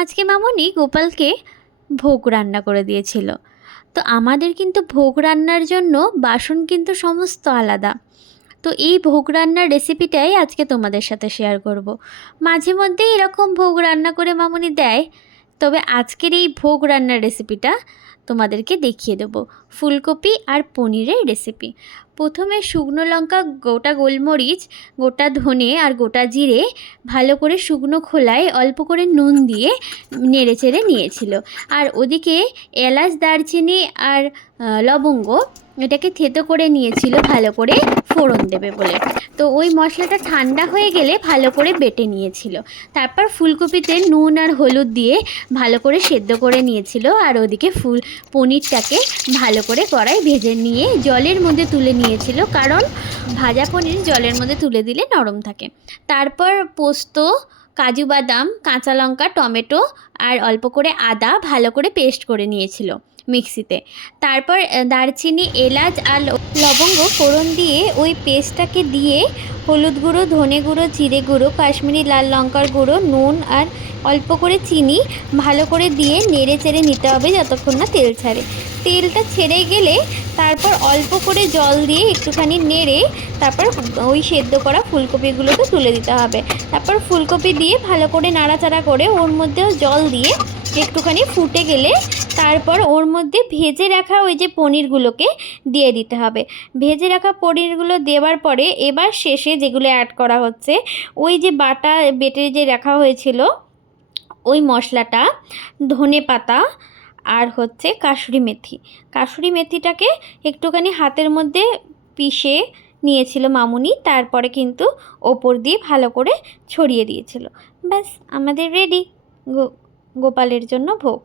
আজকে মামনি গোপালকে ভোগ রান্না করে দিয়েছিল। তো আমাদের কিন্তু ভোগ রান্নার জন্য বাসন কিন্তু সমস্ত আলাদা। তো এই ভোগ রান্নার রেসিপিটাই আজকে তোমাদের সাথে শেয়ার করব। মাঝে মধ্যে এরকম ভোগ রান্না করে মামনি দেয়, তবে আজকের এই ভোগ রান্নার রেসিপিটা তোমাদেরকে দেখিয়ে দেবো। ফুলকপি আর পনিরের রেসিপি। প্রথমে শুকনো লঙ্কা, গোটা গোলমরিচ, গোটা ধনে আর গোটা জিরে ভালো করে শুকনো খোলায় অল্প করে নুন দিয়ে নেড়েচেড়ে নিয়েছিল। আর ওদিকে এলাচ, দারচিনি আর লবঙ্গ এটাকে থেতো করে নিয়েছিল ভালো করে ফোড়ন দেবে বলে। তো ওই মশলাটা ঠান্ডা হয়ে গেলে ভালো করে বেটে নিয়েছিল। তারপর ফুলকপিতে নুন আর হলুদ দিয়ে ভালো করে সেদ্ধ করে নিয়েছিল। আর ওদিকে পনিরটাকে ভালো করে কড়াই ভেজে নিয়ে জলের মধ্যে তুলে নিয়েছিল, কারণ ভাজা পনির জলের মধ্যে তুলে দিলে নরম থাকে। তারপর পোস্ত, কাজু বাদাম, কাঁচা লঙ্কা, টমেটো আর অল্প করে আদা ভালো করে পেস্ট করে নিয়েছিল মিক্সিতে। তারপর দারচিনি, এলাচ আর লবঙ্গ ফোড়ন দিয়ে ওই পেস্টটাকে দিয়ে হলুদ গুঁড়ো, ধনে গুঁড়ো, জিরে গুঁড়ো, কাশ্মীরি লাল লঙ্কার গুঁড়ো, নুন আর অল্প করে চিনি ভালো করে দিয়ে নেড়ে চেড়ে নিতে হবে যতক্ষণ না তেল ছাড়ে। তেলটা ছেড়ে গেলে তারপর অল্প করে জল দিয়ে একটুখানি নেড়ে তারপর ওই সেদ্ধ করা ফুলকপিগুলোকে তুলে দিতে হবে। তারপর ফুলকপি দিয়ে ভালো করে নাড়াচাড়া করে ওর মধ্যেও জল দিয়ে একটুখানি ফুটে গেলে তারপর ওর মধ্যে ভেজে রাখা ওই যে পনিরগুলোকে দিয়ে দিতে হবে। ভেজে রাখা পনিরগুলো দেওয়ার পরে এবার শেষে যেগুলো অ্যাড করা হচ্ছে, ওই যে বেটে যে রাখা হয়েছিল ওই মশলাটা, ধনে পাতা আর হচ্ছে কাসুরি মেথিটাকে একটুখানি হাতের মধ্যে পিষে নিয়েছিল মামুনি। তারপরে কিন্তু ওপর দিয়ে ভালো করে ছড়িয়ে দিয়েছিল। ব্যাস, আমাদের রেডি গোপালের জন্য ভোগ।